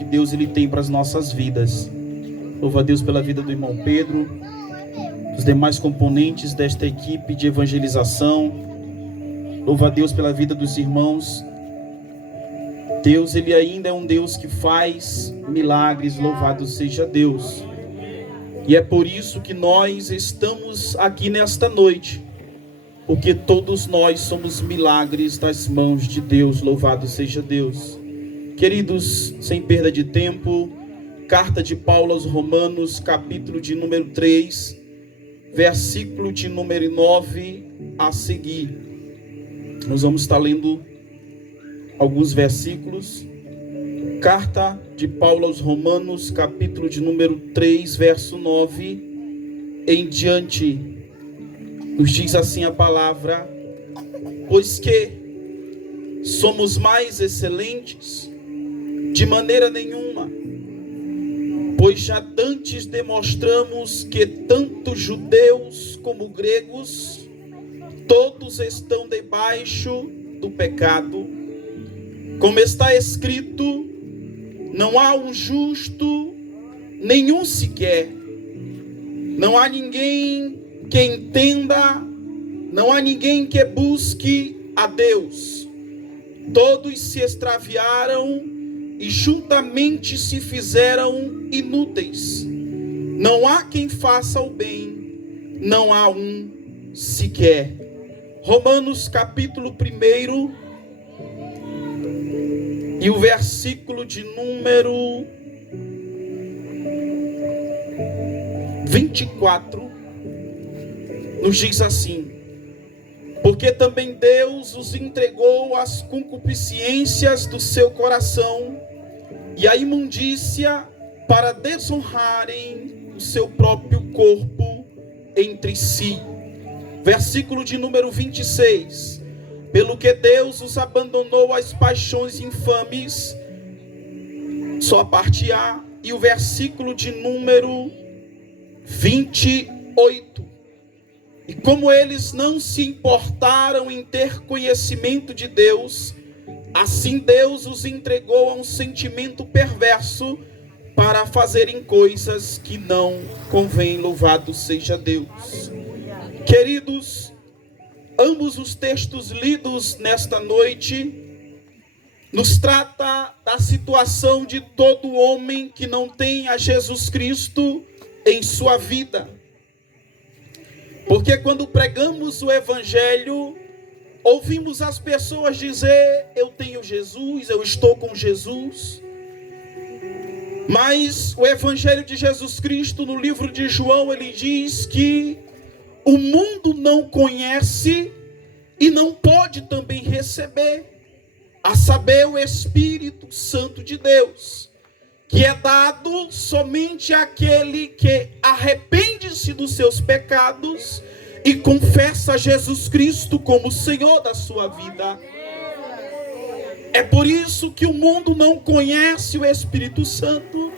que Deus ele tem para as nossas vidas. Louvo a Deus pela vida do irmão Pedro, os demais componentes desta equipe de evangelização. Louvo a Deus pela vida dos irmãos. Deus, ele ainda é um Deus que faz milagres, louvado seja Deus. E é por isso que nós estamos aqui nesta noite, porque todos nós somos milagres das mãos de Deus, louvado seja Deus. Queridos, sem perda de tempo, carta de Paulo aos Romanos, capítulo de número 3, versículo de número 9 a seguir. Nós vamos estar lendo alguns versículos. Carta de Paulo aos Romanos, capítulo de número 3, verso 9 em diante. Nos diz assim a palavra: pois que somos mais excelentes? De maneira nenhuma, pois já dantes demonstramos que tanto judeus como gregos, todos estão debaixo do pecado. Como está escrito, não há um justo, nenhum sequer. Não há ninguém que entenda, não há ninguém que busque a Deus. Todos se extraviaram e juntamente se fizeram inúteis. Não há quem faça o bem, não há um sequer. Romanos capítulo 1 e o versículo de número 24 nos diz assim: porque também Deus os entregou às concupiscências do seu coração e à imundícia, para desonrarem o seu próprio corpo entre si. Versículo de número 26: pelo que Deus os abandonou às paixões infames. Só a parte A. E o versículo de número 28: e como eles não se importaram em ter conhecimento de Deus, assim Deus os entregou a um sentimento perverso para fazerem coisas que não convém. Louvado seja Deus. Queridos, ambos os textos lidos nesta noite nos trata da situação de todo homem que não tem a Jesus Cristo em sua vida. Porque quando pregamos o Evangelho, ouvimos as pessoas dizer: eu tenho Jesus, eu estou com Jesus. Mas o Evangelho de Jesus Cristo, no livro de João, ele diz que o mundo não conhece e não pode também receber, a saber, o Espírito Santo de Deus, que é dado somente àquele que arrepende-se dos seus pecados e confessa Jesus Cristo como Senhor da sua vida. É por isso que o mundo não conhece o Espírito Santo,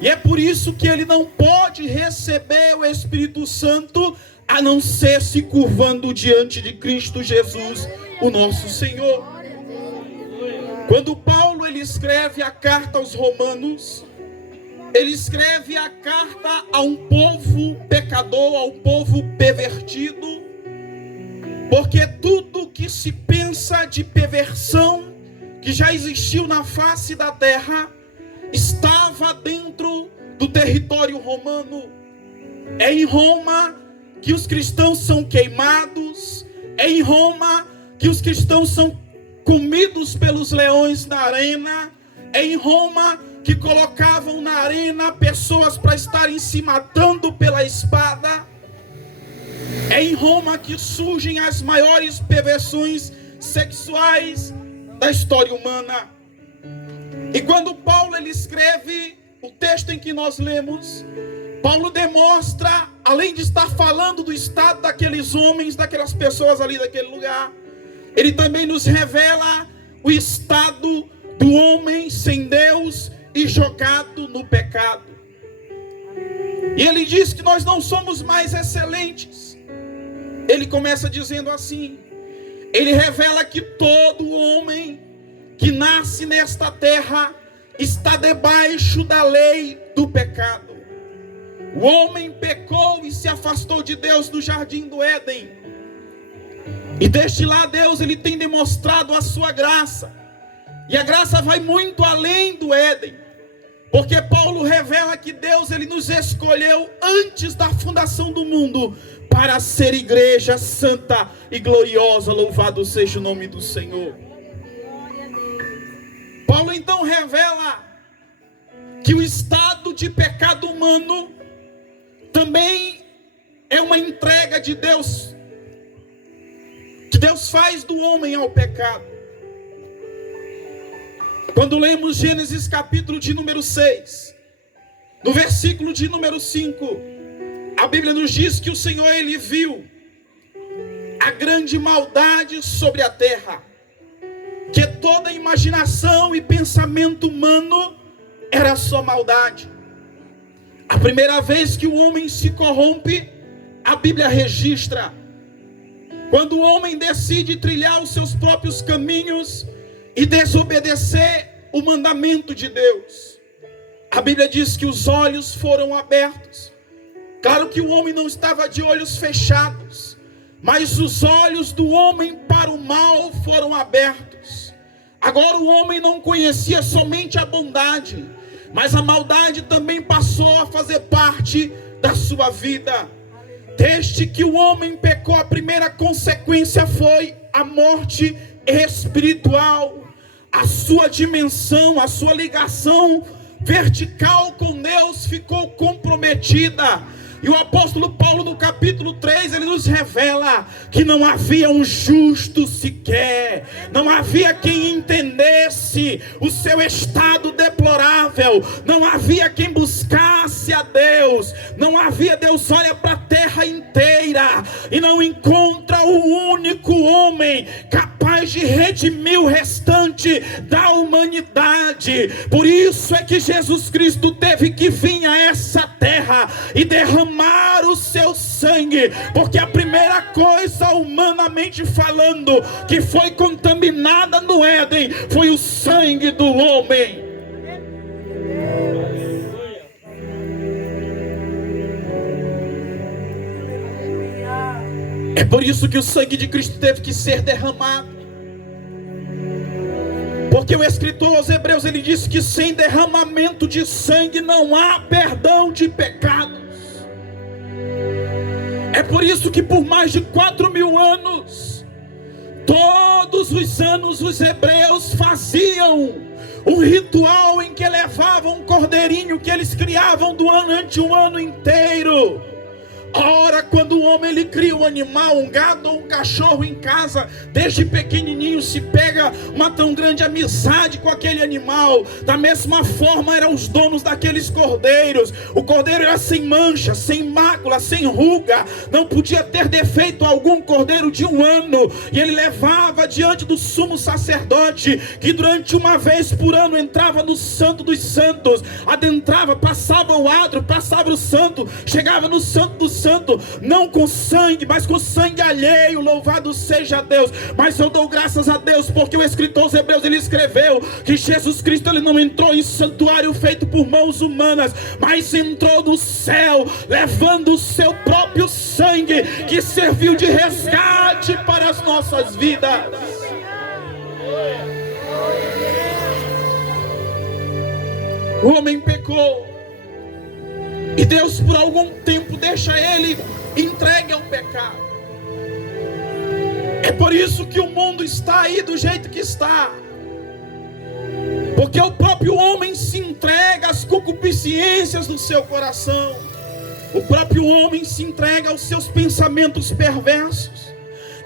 e é por isso que ele não pode receber o Espírito Santo, a não ser se curvando diante de Cristo Jesus, o nosso Senhor. Quando Paulo ele escreve a carta aos Romanos, ele escreve a carta a um povo pecador, a um povo pervertido, porque tudo que se pensa de perversão que já existiu na face da terra estava dentro do território romano. É em Roma que os cristãos são queimados, é em Roma que os cristãos são comidos pelos leões na arena, é em Roma que colocavam na arena pessoas para estarem se matando pela espada, é em Roma que surgem as maiores perversões sexuais da história humana. E quando Paulo ele escreve o texto em que nós lemos, Paulo demonstra, além de estar falando do estado daqueles homens, daquelas pessoas ali daquele lugar, ele também nos revela o estado do homem sem Deus e jogado no pecado. E ele diz que nós não somos mais excelentes. Ele começa dizendo assim: ele revela que todo homem que nasce nesta terra está debaixo da lei do pecado. O homem pecou e se afastou de Deus no jardim do Éden. E desde lá Deus ele tem demonstrado a sua graça. E a graça vai muito além do Éden. Porque Paulo revela que Deus ele nos escolheu antes da fundação do mundo para ser igreja santa e gloriosa. Louvado seja o nome do Senhor. Paulo então revela que o estado de pecado humano também é uma entrega de Deus, que Deus faz do homem ao pecado. Quando lemos Gênesis capítulo de número 6, no versículo de número 5, a Bíblia nos diz que o Senhor ele viu a grande maldade sobre a terra, que toda imaginação e pensamento humano era só maldade. A primeira vez que o homem se corrompe, a Bíblia registra quando o homem decide trilhar os seus próprios caminhos e desobedecer o mandamento de Deus. A Bíblia diz que os olhos foram abertos. Claro que o homem não estava de olhos fechados, mas os olhos do homem para o mal foram abertos. Agora o homem não conhecia somente a bondade, mas a maldade também passou a fazer parte da sua vida. Desde que o homem pecou, a primeira consequência foi a morte espiritual. A sua dimensão, a sua ligação vertical com Deus ficou comprometida. E o apóstolo Paulo no capítulo 3, ele nos revela que não havia um justo sequer, não havia quem entendesse o seu estado deplorável, não havia quem buscasse a Deus, não havia. Deus olha para a terra inteira e não encontra o único homem capaz de redimir o restante da humanidade. Por isso é que Jesus Cristo teve que vir a essa terra e derramar o seu sangue, porque a primeira coisa, humanamente falando, que foi contaminada no Éden, foi o sangue do homem. É por isso que o sangue de Cristo teve que ser derramado, porque o escritor aos Hebreus ele disse que sem derramamento de sangue não há perdão de pecados. É por isso que por mais de 4.000 anos, todos os anos os hebreus faziam um ritual em que levavam um cordeirinho que eles criavam durante um ano inteiro. Ora, quando o homem ele cria um animal, um gado ou um cachorro em casa, desde pequenininho se pega uma tão grande amizade com aquele animal. Da mesma forma eram os donos daqueles cordeiros. O cordeiro era sem mancha, sem mácula, sem ruga, não podia ter defeito algum. Cordeiro de 1 ano, e ele levava diante do sumo sacerdote, que durante uma vez por ano entrava no santo dos santos, adentrava, passava o adro, passava o santo, chegava no santo dos santo, não com sangue, mas com sangue alheio. Louvado seja Deus. Mas eu dou graças a Deus, porque o escritor aos Hebreus ele escreveu que Jesus Cristo ele não entrou em santuário feito por mãos humanas, mas entrou no céu, levando o seu próprio sangue, que serviu de resgate para as nossas vidas. O homem pecou, e Deus por algum tempo deixa ele entregue ao pecado. É por isso que o mundo está aí do jeito que está, porque o próprio homem se entrega às concupiscências do seu coração. O próprio homem se entrega aos seus pensamentos perversos.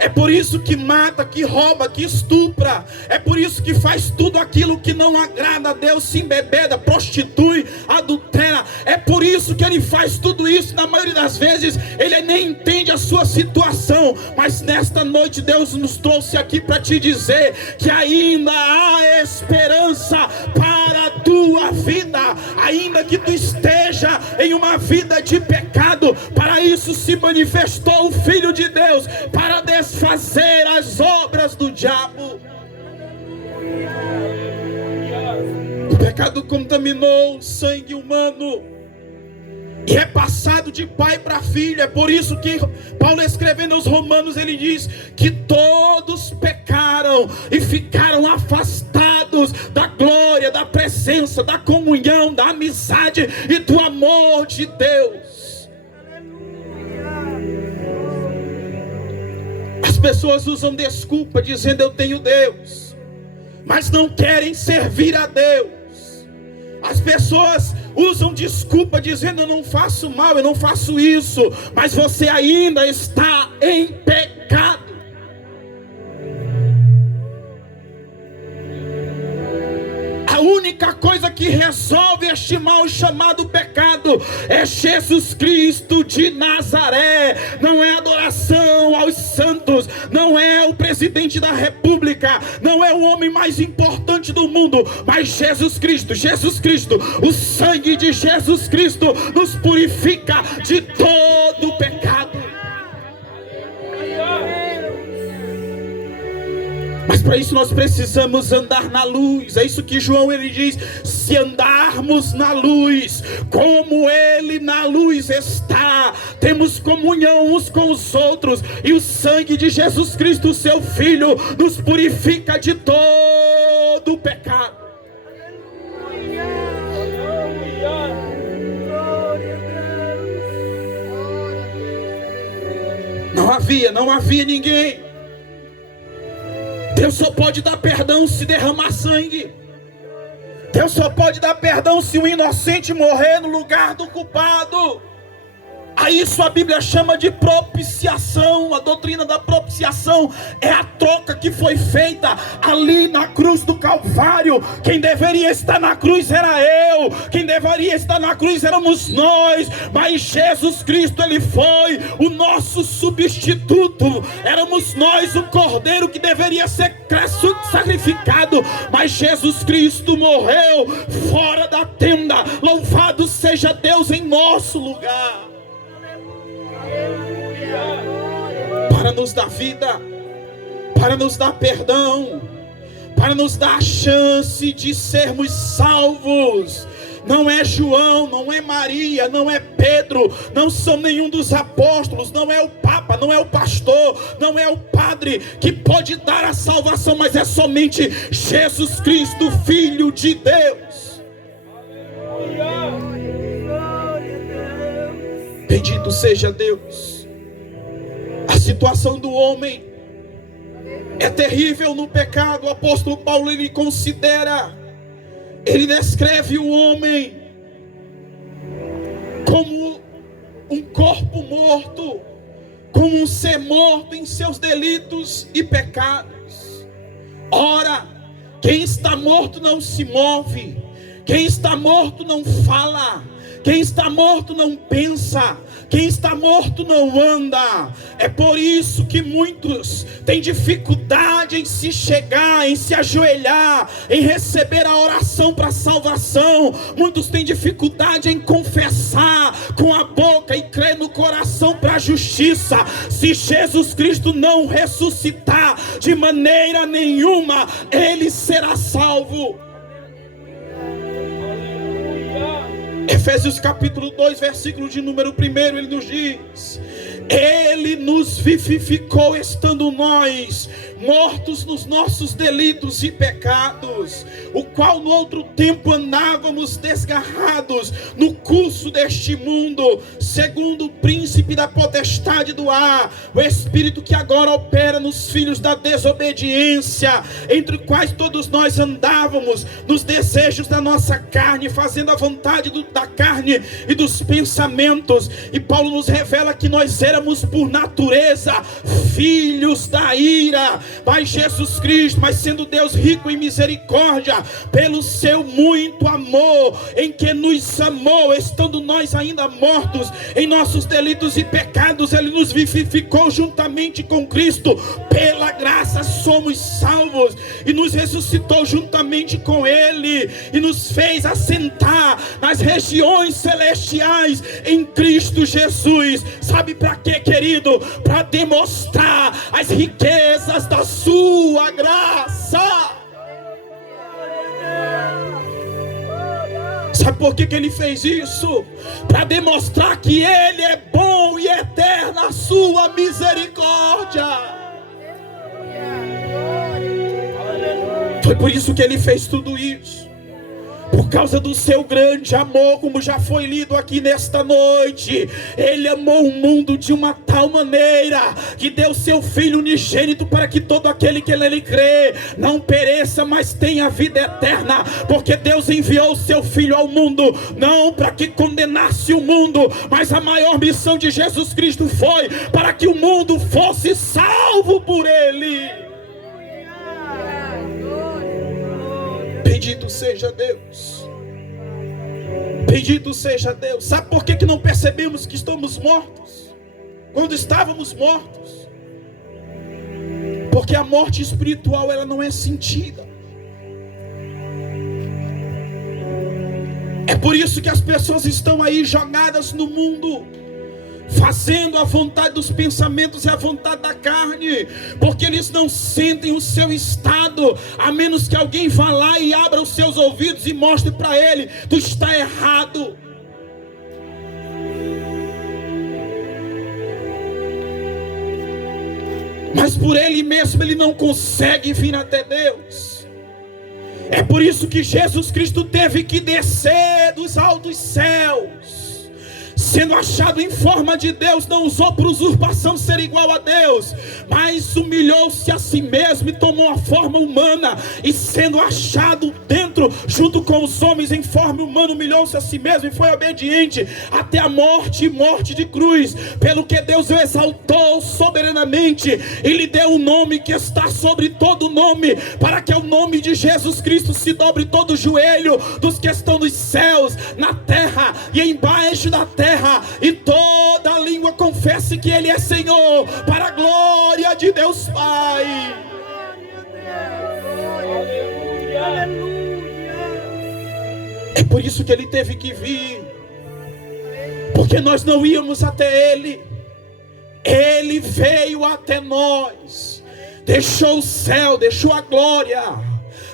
É por isso que mata, que rouba, que estupra. É por isso que faz tudo aquilo que não agrada a Deus, se embebeda, prostitui, adultera. É por isso que ele faz tudo isso. Na maioria das vezes ele nem entende a sua situação. Mas nesta noite Deus nos trouxe aqui para te dizer que ainda há esperança para a tua vida. Ainda que tu esteja em uma vida de pecado, para isso se manifestou o Filho de Deus, para desfazer as obras do diabo. O pecado contaminou o sangue humano e é passado de pai para filho. É por isso que Paulo, escrevendo aos Romanos, ele diz que todos pecaram e ficaram afastados da glória, da presença, da comunhão, da amizade e do amor de Deus. As pessoas usam desculpa dizendo: eu tenho Deus, mas não querem servir a Deus. As pessoas usam desculpa dizendo: eu não faço mal, eu não faço isso, mas você ainda está em pecado. A única coisa que resolve este mal chamado pecado é Jesus Cristo de Nazaré. Não é adoração aos santos, não é o presidente da república, não é o homem mais importante do mundo, mas Jesus Cristo. Jesus Cristo, o sangue de Jesus Cristo nos purifica de todo o pecado. Mas para isso nós precisamos andar na luz. É isso que João ele diz: se andarmos na luz, como ele na luz está, temos comunhão uns com os outros, e o sangue de Jesus Cristo, seu Filho, nos purifica de todo o pecado. Não havia ninguém. Deus só pode dar perdão se derramar sangue. Deus só pode dar perdão se o inocente morrer no lugar do culpado. A isso a Bíblia chama de propiciação. A doutrina da propiciação é a troca que foi feita ali na cruz do Calvário. Quem deveria estar na cruz era eu, quem deveria estar na cruz éramos nós, mas Jesus Cristo, ele foi o nosso substituto. Éramos nós o cordeiro que deveria ser sacrificado, mas Jesus Cristo morreu fora da tenda. Louvado seja Deus em nosso lugar, para nos dar vida, para nos dar perdão, para nos dar a chance de sermos salvos. Não é João, não é Maria, não é Pedro, não são nenhum dos apóstolos, não é o Papa, não é o pastor, não é o padre que pode dar a salvação, mas é somente Jesus Cristo, Filho de Deus. Bendito seja Deus. A situação do homem é terrível no pecado. O apóstolo Paulo, ele considera, ele descreve o homem como um corpo morto, como um ser morto em seus delitos e pecados. Ora, quem está morto não se move, quem está morto não fala, quem está morto não pensa, quem está morto não anda. É por isso que muitos têm dificuldade em se chegar, em se ajoelhar, em receber a oração para salvação. Muitos têm dificuldade em confessar com a boca e crer no coração para a justiça. Se Jesus Cristo não ressuscitar, de maneira nenhuma ele será salvo. Efésios capítulo 2, versículo de número 1, ele nos diz: ele nos vivificou estando nós mortos nos nossos delitos e pecados, o qual no outro tempo andávamos desgarrados no curso deste mundo, segundo o príncipe da potestade do ar, o espírito que agora opera nos filhos da desobediência, entre os quais todos nós andávamos nos desejos da nossa carne, fazendo a vontade da carne e dos pensamentos. E Paulo nos revela que nós éramos por natureza filhos da ira, mas Jesus Cristo, mas sendo Deus rico em misericórdia, pelo seu muito amor, em que nos amou, estando nós ainda mortos em nossos delitos e pecados, ele nos vivificou juntamente com Cristo. Pela graça somos salvos, e nos ressuscitou juntamente com ele, e nos fez assentar nas regiões celestiais em Cristo Jesus. Sabe para quê, querido? Para demonstrar as riquezas da sua graça. Sabe por que ele fez isso? Para demonstrar que ele é bom e eterna a sua misericórdia. Foi por isso que ele fez tudo isso. Por causa do seu grande amor, como já foi lido aqui nesta noite. Ele amou o mundo de uma tal maneira que deu seu Filho unigênito, para que todo aquele que nele crê não pereça, mas tenha vida eterna. Porque Deus enviou o seu Filho ao mundo, não para que condenasse o mundo, mas a maior missão de Jesus Cristo foi para que o mundo fosse salvo por ele. Bendito seja Deus. Bendito seja Deus. Sabe por que não percebemos que estamos mortos quando estávamos mortos? Porque a morte espiritual, ela não é sentida. É por isso que as pessoas estão aí jogadas no mundo, fazendo a vontade dos pensamentos e a vontade da carne, porque eles não sentem o seu estado, a menos que alguém vá lá e abra os seus ouvidos e mostre para ele: tu está errado. Mas por ele mesmo ele não consegue vir até Deus. É por isso que Jesus Cristo teve que descer dos altos céus, sendo achado em forma de Deus, não usou por usurpação ser igual a Deus, mas humilhou-se a si mesmo e tomou a forma humana, e sendo achado junto com os homens em forma humana, humilhou-se a si mesmo e foi obediente até a morte, e morte de cruz. Pelo que Deus o exaltou soberanamente e lhe deu um nome que está sobre todo nome, para que ao nome de Jesus Cristo se dobre todo o joelho dos que estão nos céus, na terra e embaixo da terra, e toda a língua confesse que ele é Senhor, para a glória de Deus Pai. É por isso que ele teve que vir, porque nós não íamos até ele. Ele veio até nós, deixou o céu, deixou a glória,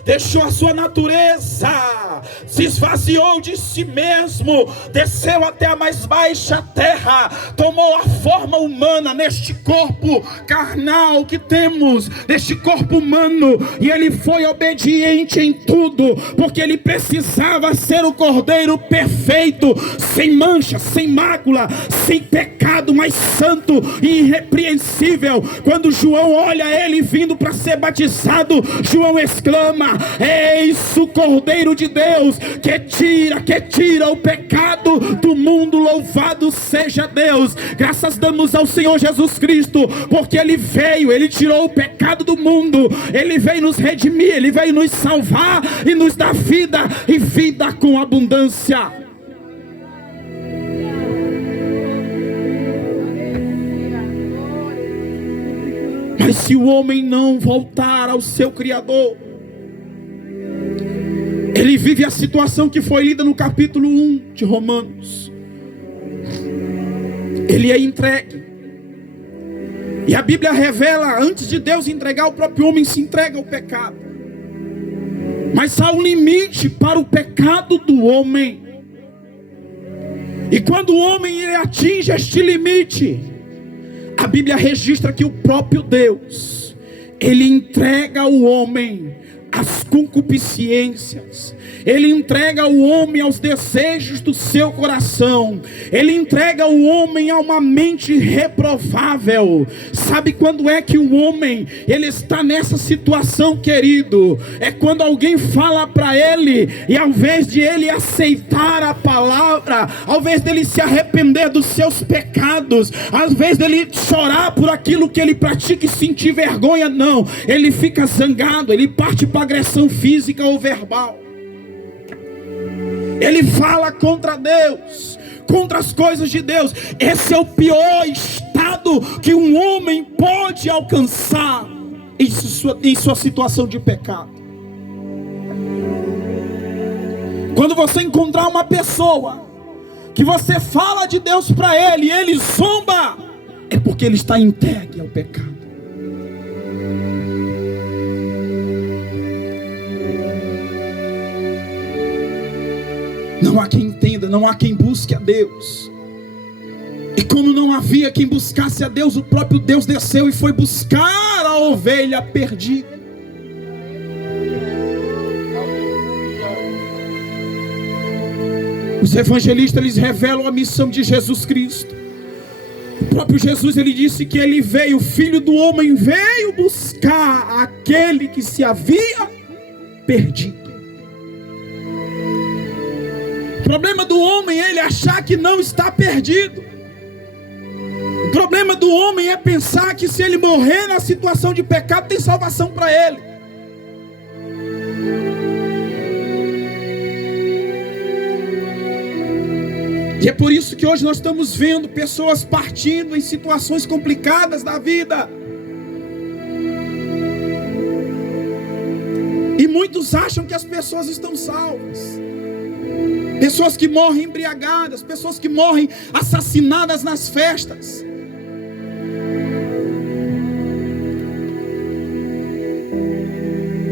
deixou a sua natureza, se esvaziou de si mesmo, desceu até a mais baixa terra, tomou a forma humana neste corpo carnal que temos, neste corpo humano, e ele foi obediente em tudo, porque ele precisava ser o cordeiro perfeito, sem mancha, sem mácula, sem pecado, mas santo e irrepreensível. Quando João olha ele vindo para ser batizado, João exclama: eis o Cordeiro de Deus que tira o pecado do mundo. Louvado seja Deus. Graças damos ao Senhor Jesus Cristo, porque ele veio, ele tirou o pecado do mundo, ele veio nos redimir, ele veio nos salvar e nos dar vida, e vida com abundância. Mas se o homem não voltar ao seu Criador, ele vive a situação que foi lida no capítulo 1 de Romanos. Ele é entregue. E a Bíblia revela, antes de Deus entregar, o próprio homem se entrega ao pecado. Mas há um limite para o pecado do homem. E quando o homem ele atinge este limite, a Bíblia registra que o próprio Deus, ele entrega o homem às concupiscências, ele entrega o homem aos desejos do seu coração, ele entrega o homem a uma mente reprovável. Sabe quando é que o homem ele está nessa situação, querido? É quando alguém fala para ele, e ao invés de ele aceitar a palavra, ao invés dele se arrepender dos seus pecados, ao invés dele chorar por aquilo que ele pratica e sentir vergonha, não, ele fica zangado, ele parte para agressão física ou verbal. Ele fala contra Deus, contra as coisas de Deus. Esse é o pior estado que um homem pode alcançar em sua situação de pecado. Quando você encontrar uma pessoa que você fala de Deus para ele e ele zomba, é porque ele está entregue ao pecado. Não há quem entenda, não há quem busque a Deus. E como não havia quem buscasse a Deus, o próprio Deus desceu e foi buscar a ovelha perdida. Os evangelistas, eles revelam a missão de Jesus Cristo. O próprio Jesus, ele disse que ele veio, o Filho do Homem veio buscar aquele que se havia perdido. O problema do homem é ele achar que não está perdido. O problema do homem é pensar que se ele morrer na situação de pecado, tem salvação para ele. E é por isso que hoje nós estamos vendo pessoas partindo em situações complicadas da vida. E muitos acham que as pessoas estão salvas. Pessoas que morrem embriagadas, pessoas que morrem assassinadas nas festas.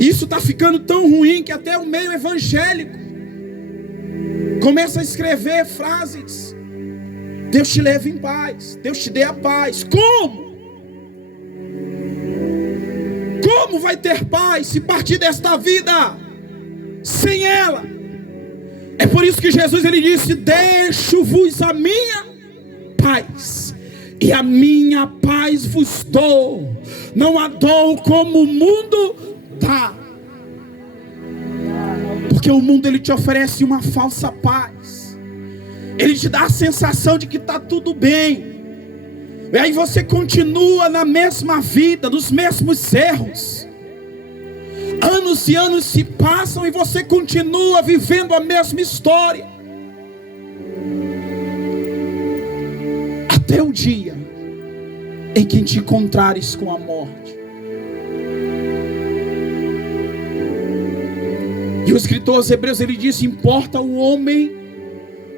Isso está ficando tão ruim que até o meio evangélico começa a escrever frases: Deus te leve em paz, Deus te dê a paz. Como? Como vai ter paz se partir desta vida sem ela? É por isso que Jesus, ele disse: deixo-vos a minha paz, e a minha paz vos dou. Não a dou como o mundo dá. Porque o mundo, ele te oferece uma falsa paz. Ele te dá a sensação de que está tudo bem. E aí você continua na mesma vida, nos mesmos erros. Anos e anos se passam e você continua vivendo a mesma história. Até o dia em que te encontrares com a morte. E o escritor aos Hebreus, ele disse: importa o homem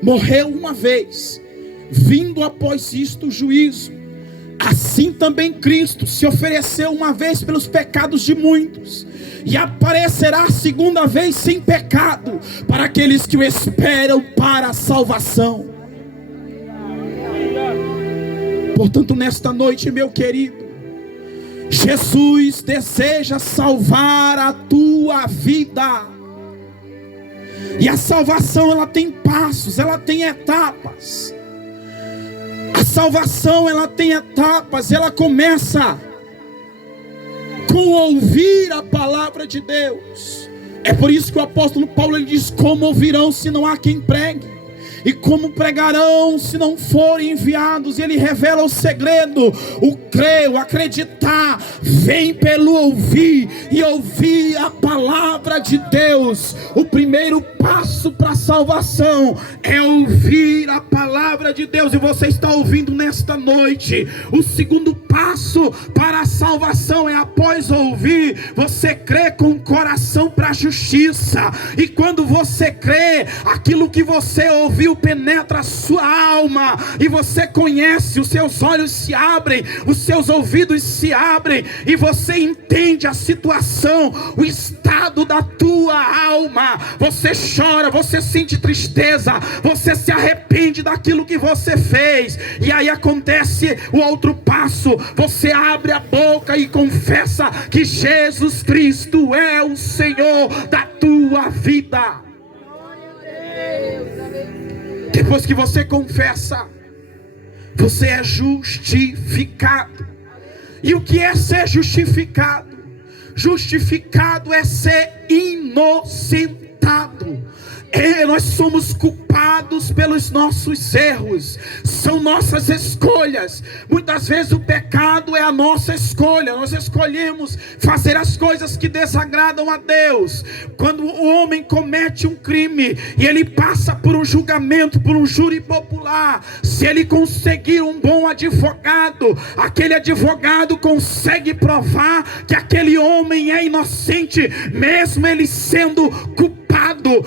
morrer uma vez, vindo após isto o juízo. Assim também Cristo se ofereceu uma vez pelos pecados de muitos, e aparecerá a segunda vez sem pecado, para aqueles que o esperam para a salvação. Portanto, nesta noite, meu querido, Jesus deseja salvar a tua vida. E a salvação, ela tem passos, ela tem etapas. A salvação, ela tem etapas. Ela começa com ouvir a palavra de Deus. É por isso que o apóstolo Paulo, ele diz: como ouvirão se não há quem pregue? E como pregarão se não forem enviados? E ele revela o segredo: o crer, o acreditar, vem pelo ouvir, e ouvir a palavra de Deus. O primeiro passo para a salvação é ouvir a palavra de Deus, e você está ouvindo nesta noite. O segundo passo para a salvação é, após ouvir, você crê com o coração para a justiça. E quando você crê, aquilo que você ouviu penetra a sua alma, e você conhece, os seus olhos se abrem, os seus ouvidos se abrem, e você entende a situação, o estado da tua alma. Você chora, você sente tristeza, você se arrepende daquilo que você fez. E aí acontece o outro passo: você abre a boca e confessa que Jesus Cristo é o Senhor da tua vida. Depois que você confessa, você é justificado. E o que é ser justificado? Justificado é ser inocentado. Nós somos culpados pelos nossos erros, são nossas escolhas. Muitas vezes o pecado é a nossa escolha. Nós escolhemos fazer as coisas que desagradam a Deus. Quando o homem comete um crime e ele passa por um julgamento, por um júri popular, se ele conseguir um bom advogado, aquele advogado consegue provar que aquele homem é inocente, mesmo ele sendo culpado pecado.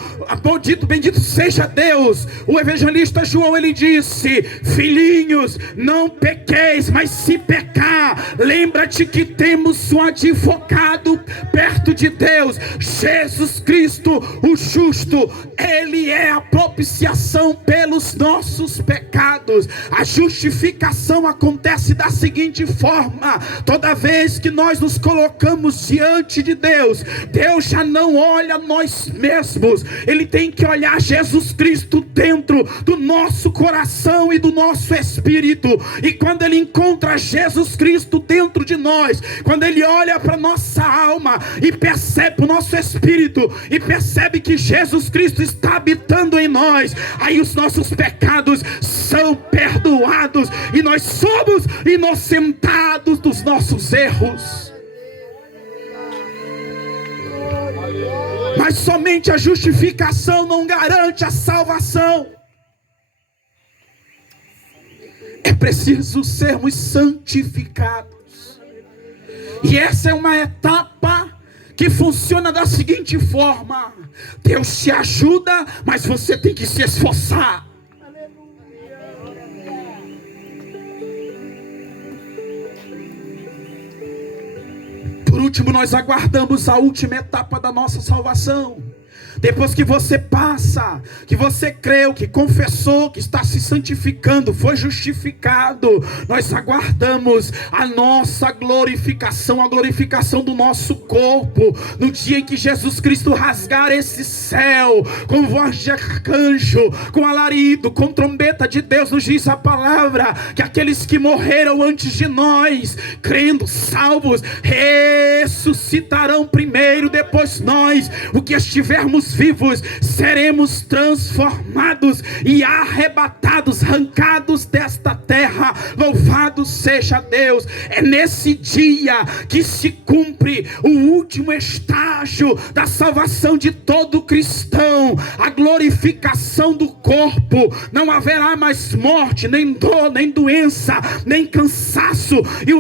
Bendito seja Deus. O evangelista João, ele disse: filhinhos, não pequeis, mas se pecar, lembra-te que temos um advogado perto de Deus, Jesus Cristo o justo. Ele é a propiciação pelos nossos pecados. A justificação acontece da seguinte forma: toda vez que nós nos colocamos diante de Deus, Deus já não olha nós mesmos, Ele tem que olhar Jesus Cristo dentro do nosso coração e do nosso espírito. E quando Ele encontra Jesus Cristo dentro de nós, quando Ele olha para nossa alma e percebe o nosso espírito e percebe que Jesus Cristo está habitando em nós, aí os nossos pecados são perdoados e nós somos inocentados dos nossos erros. Mas somente a justificação não garante a salvação. É preciso sermos santificados. E essa é uma etapa que funciona da seguinte forma: Deus te ajuda, mas você tem que se esforçar. Por último, nós aguardamos a última etapa da nossa salvação. Depois que você passa, que você creu, que confessou, que está se santificando, foi justificado, nós aguardamos a nossa glorificação, a glorificação do nosso corpo, no dia em que Jesus Cristo rasgar esse céu, com voz de arcanjo, com alarido, com trombeta de Deus. Nos diz a palavra que aqueles que morreram antes de nós, crendo, salvos, ressuscitarão primeiro, depois nós, o que estivermos vivos, seremos transformados e arrebatados, arrancados desta terra. Louvado seja Deus. É nesse dia que se cumpre o último estágio da salvação de todo cristão, a glorificação do corpo. Não haverá mais morte, nem dor, nem doença, nem cansaço, e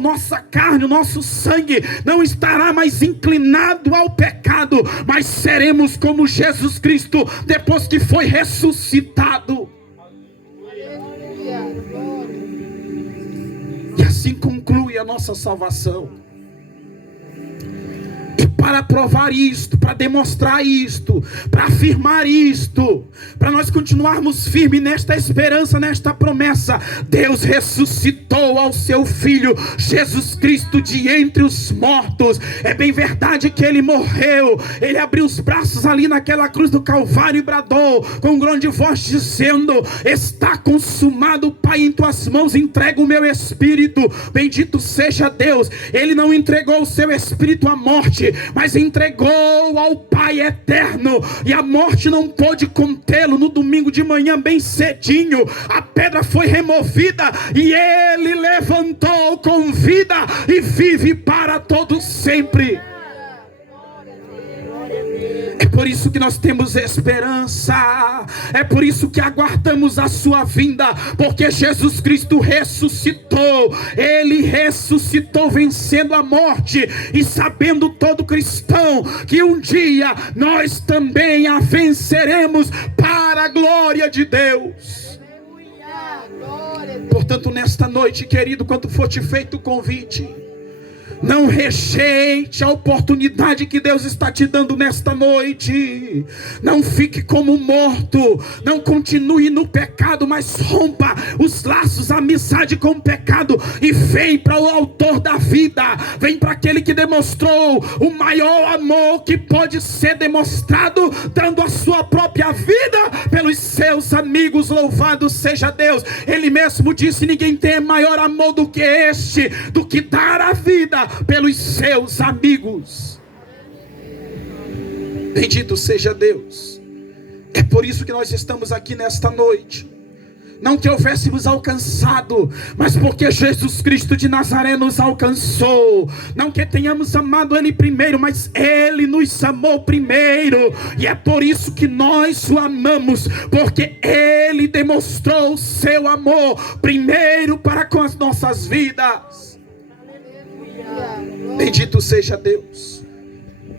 nossa carne, o nosso sangue não estará mais inclinado ao pecado, mas seremos como Jesus Cristo depois que foi ressuscitado. E assim conclui a nossa salvação. E para provar isto, para demonstrar isto, para afirmar isto, para nós continuarmos firmes nesta esperança, nesta promessa, Deus ressuscitou ao seu Filho Jesus Cristo de entre os mortos. É bem verdade que Ele morreu, Ele abriu os braços ali naquela cruz do Calvário e bradou com grande voz dizendo: está consumado, Pai, em tuas mãos entrego o meu espírito. Bendito seja Deus. Ele não entregou o seu espírito à morte, mas entregou ao Pai eterno, e a morte não pôde contê-lo. No domingo de manhã, bem cedinho, a pedra foi removida e Ele levantou com vida e vive para todo sempre. É por isso que nós temos esperança, é por isso que aguardamos a sua vinda, porque Jesus Cristo ressuscitou. Ele ressuscitou vencendo a morte, e sabendo todo cristão que um dia nós também a venceremos para a glória de Deus. Portanto, nesta noite, querido, quando for te feito o convite, não rejeite a oportunidade que Deus está te dando nesta noite. Não fique como morto. Não continue no pecado, mas rompa os laços, a amizade com o pecado, e vem para o autor da vida. Vem para aquele que demonstrou o maior amor que pode ser demonstrado, dando a sua própria vida pelos seus amigos. Louvado seja Deus. Ele mesmo disse: ninguém tem maior amor do que este, do que dar a vida pelos seus amigos. Bendito seja Deus. É por isso que nós estamos aqui nesta noite. Não que houvéssemos alcançado, mas porque Jesus Cristo de Nazaré nos alcançou. Não que tenhamos amado Ele primeiro, mas Ele nos amou primeiro. E é por isso que nós o amamos, porque Ele demonstrou o seu amor primeiro para com as nossas vidas. Bendito seja Deus.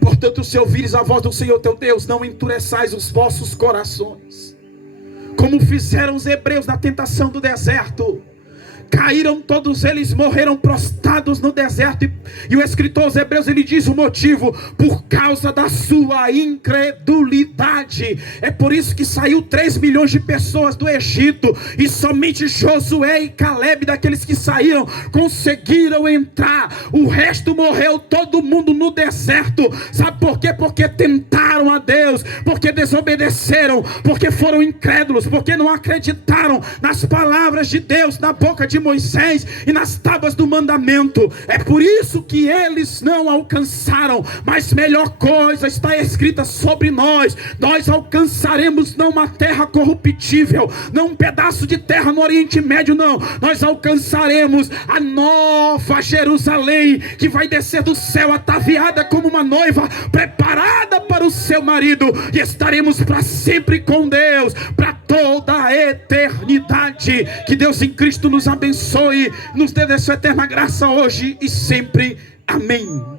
Portanto, se ouvires a voz do Senhor teu Deus, não endureçais os vossos corações, como fizeram os hebreus na tentação do deserto. Caíram todos eles, morreram prostrados no deserto. E o escritor aos Hebreus, ele diz o motivo: por causa da sua incredulidade. É por isso que saiu 3 milhões de pessoas do Egito, e somente Josué e Caleb, daqueles que saíram, conseguiram entrar. O resto morreu todo mundo no deserto. Sabe por quê? Porque tentaram a Deus, porque desobedeceram, porque foram incrédulos, porque não acreditaram nas palavras de Deus, na boca de Moisés e nas tábuas do mandamento. É por isso que eles não alcançaram. Mas melhor coisa está escrita sobre nós: nós alcançaremos não uma terra corruptível, não um pedaço de terra no Oriente Médio, não. Nós alcançaremos a nova Jerusalém, que vai descer do céu ataviada como uma noiva preparada para o seu marido, e estaremos para sempre com Deus, para toda a eternidade. Que Deus em Cristo nos abençoe, nos dê a sua eterna graça hoje e sempre. Amém.